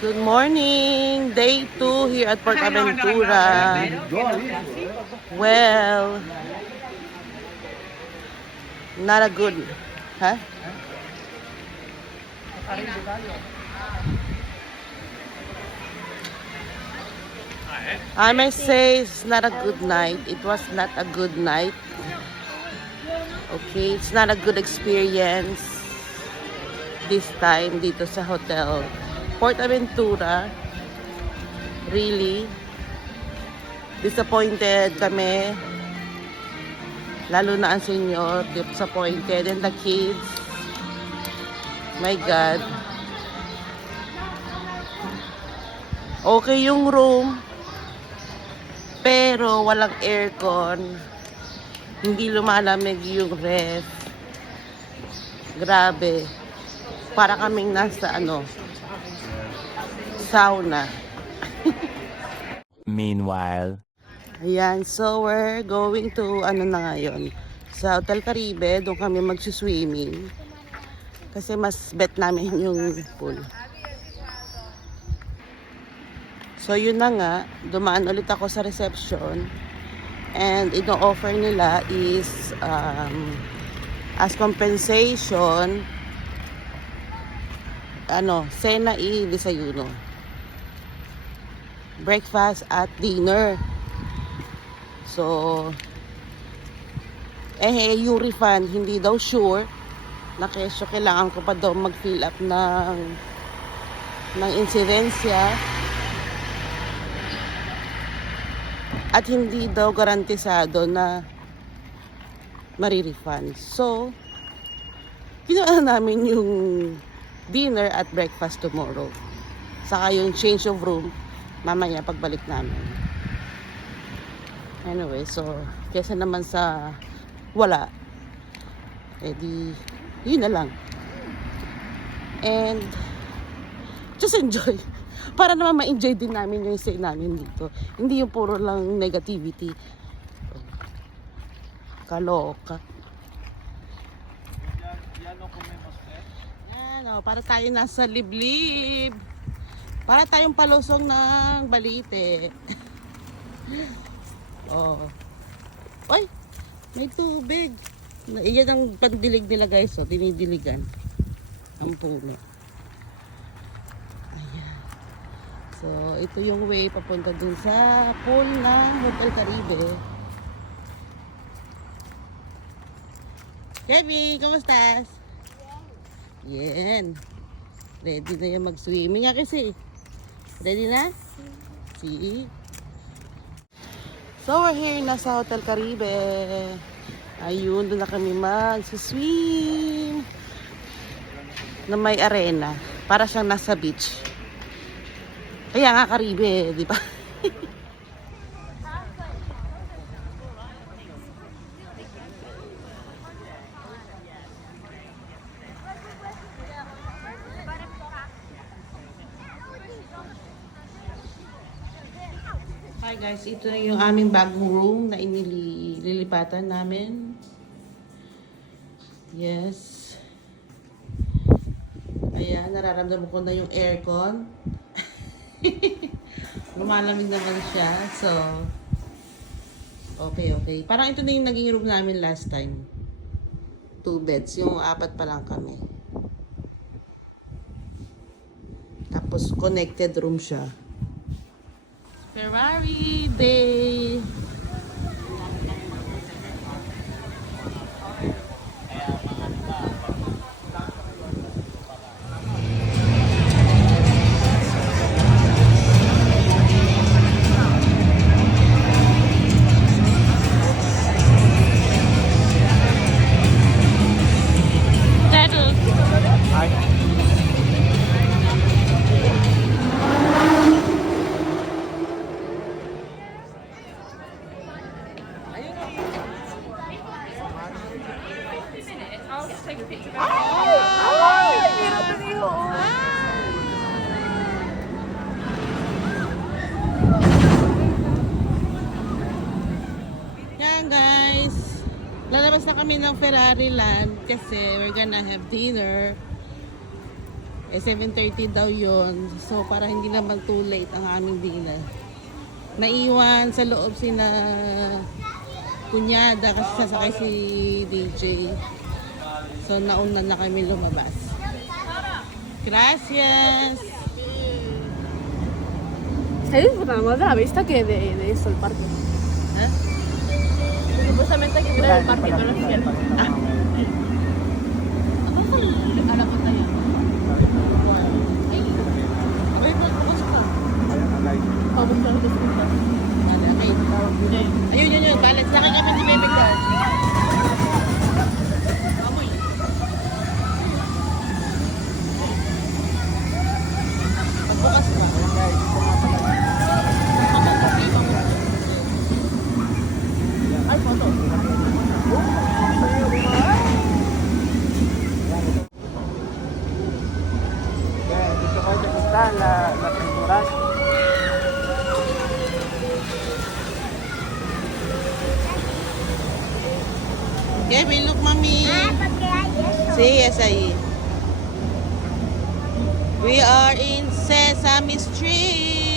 Good morning! Day 2 here at Port Aventura. Well, not a good, huh? I may say it's not a good night. It was not a good night. Okay, it's not a good experience this time dito sa hotel Port Aventura. Really disappointed kami, lalo na ang senior disappointed, and the kids, my God. Okay yung room, pero walang aircon, hindi lumalamig yung ref. Grabe, para kaming nasa sauna. Meanwhile, Ayan, so we're going to na ngayon, sa Hotel Caribe. Doon kami magsuswimming kasi mas bet namin yung pool. So yun na nga, dumaan ulit ako sa reception, and ino-offer nila is as compensation cena y desayuno, breakfast at dinner. So yung refund hindi daw sure na kesyo, kailangan ko pa daw mag-fill up ng insidensya, at hindi daw garantisado na marirefund. So ginawa namin yung dinner at breakfast tomorrow, saka yung change of room mamaya pagbalik namin. Anyway, so kesa naman sa wala, di yun na lang, and just enjoy para naman ma-enjoy din namin yung stay namin dito, hindi yung puro lang negativity. Kaloka. Para tayo nasa liblib, para tayong palusong ng Balite. Oy, may tubig. Iyan ang pandilig nila, guys. Dinidiligan ang puno. Ayan. So ito yung way papunta dun sa pool ng Hotel Caribe. Kevin, kamustas? Yan. Ready na yung mag-swimming nga kasi. Ready na? See? So we're here na sa Hotel Caribe. Ayun, doon na kami mag-swim na may arena. Para siyang nasa beach. Kaya nga Caribe, di ba? Hi guys, ito na yung aming bagong room na inililipatan namin. Yes. Ayan, nararamdaman ko na yung aircon. Lumalamig naman siya. So, okay. Parang ito na yung naging room namin last time. 2 beds. Yung 4 pa lang kami. Tapos connected room siya. Ferrari Day. Yan guys, lalabas na kami ng Ferrari Land kasi we're gonna have dinner. Eh, 7:30 daw yon. So, para hindi naman too late ang aming dinner. Naiwan sa loob sina kunyada kasi sasakay si DJ. So, nauna na kami lumabas. Gracias! Stai disfrutando más de la vista que de esto, el parque. ¿Eh? Supuestamente hay que mirar el parque, pero no es cierto. Abajo a la pantalla. Ay, bukas ka. Vamos a los disfrutas. Vale, okay. Ayun, yun. Balance. Laki kami ni Bebe Girl. Amoy. Pagbukas pa. Ay, photo. Dito kayo nakita na pinturas. Kevin, look, mommy. Sí, es ahí. We are in Sesame Street.